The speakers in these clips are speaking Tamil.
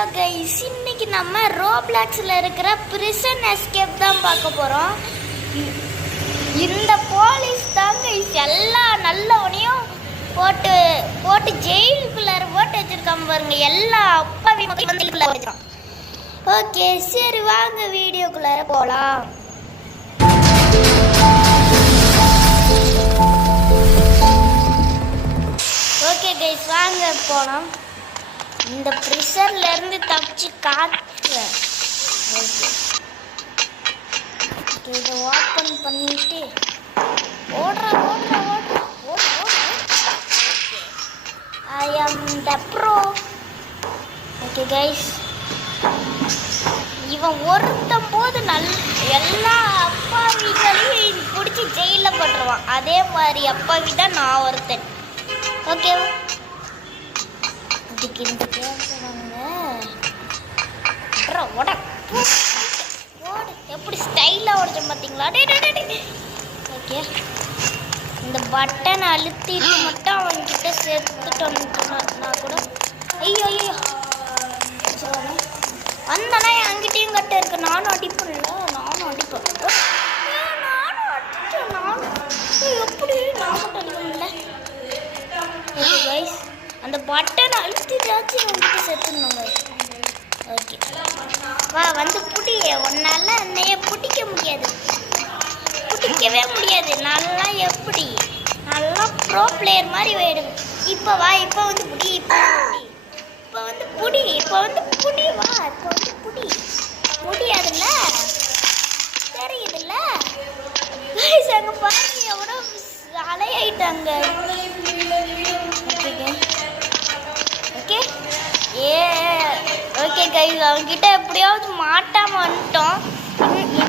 ஹலோ கைஸ், இன்னைக்கு நம்ம ரோப்ளாக்ஸில் இருக்கிற பிரிசன் எஸ்கேப் தான் பார்க்க போகிறோம். இந்த போலீஸ் தான் கைஸ் எல்லா நல்லவனையும் போட்டு போட்டு ஜெயிலுக்குள்ளார போட்டு வச்சுருக்காம பாருங்க. எல்லா அப்பாவி மக்கள் வந்து ஜெயிலுக்குள்ளார வச்சுருக்கான். ஓகே, சரி வாங்க வீடியோக்குள்ளார போகலாம். ஓகே கைஸ், வாங்க போகலாம். இந்த ப்ரெஷர்ல இருந்து தப்பிச்சு காட்டுறேன். ஓகே, இதை ஓப்பன் பண்ணிட்டு ஓடுறேன். ஐ ஆம் த ப்ரோ. ஓகே கைஸ், இவன் ஒருத்தம் போது எல்லா அப்பாவிகளையும் பிடிச்சி ஜெயிலில் போட்டுருவான். அதே மாதிரி அப்பாவி தான் நான் ஒருத்தன். ஓகே, இதுக்கு இந்த பேசுறாங்க. ஓடு, எப்படி ஸ்டைலாக ஓடுச்சு பார்த்தீங்களா? ஓகே, இந்த பட்டனை அழுத்திட்டு மட்டும் அவன்கிட்ட சேர்த்துட்டோம்னா கூட ஐயோ வந்தனா என்கிட்டையும் கட்ட இருக்கு. நானும் அடிப்பேன் எப்படி நான் மட்டும் அடிக்க முடியல. ஓகே கைஸ், அந்த பட்டனை அழுத்திட்டாச்சும் வந்துட்டு செத்துடணும். ஓகே வா, வந்து புடிய. உன்னால என்னைய பிடிக்கவே முடியாது. நல்லா எப்படி நல்லா ப்ரோ பிளேயர் மாதிரி வேணும். இப்போ வா, இப்போ வந்து புடி வா, முடியாதுல்ல, தெரியுதுல்ல கைஸ். அங்கே பாருங்க எவ்வளோ அலையாயிட்டாங்க. ஓகே கைஸ், அவன்கிட்ட எப்படியாவது மாட்டாம வந்துட்டோம்.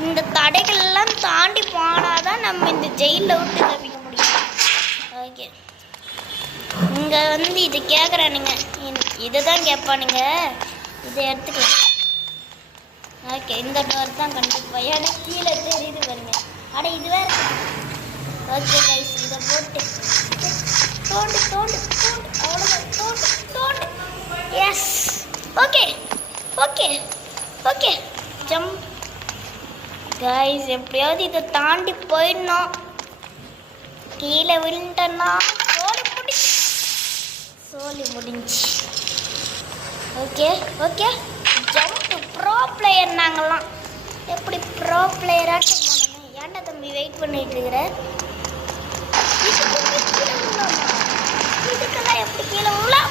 இந்த தடைகள் எல்லாம் தாண்டி போனாதான் நம்ம இந்த ஜெயிலில் விட்டு தப்பிக்க முடியும். ஓகே, இங்கே வந்து இது கேட்குறானுங்க, இதை தான் கேட்பானுங்க. இதை எடுத்துக்கலாம். ஓகே, இந்த டோர் தான் கண்டிப்பாக எனக்கு கீழே தெரியுது பாருங்க. அட இது வேற. ஓகே கைஸ், இதை போட்டு தோண்டு அவ்வளோதான். தோண்டு. S, okay jump. கைஸ், எப்படியாவது இதை தாண்டி போயிடணும். கீழே விழுந்தேன்னா சோலி முடிஞ்சு. Okay jump. ப்ரோ பிளேயர் நாங்கள்லாம். எப்படி ப்ரோ பிளேயராக போனோம். ஏன்டா தம்பி வெயிட் பண்ணிட்டு இருக்கிற? இதுக்கெல்லாம் எப்படி கீழே விழா?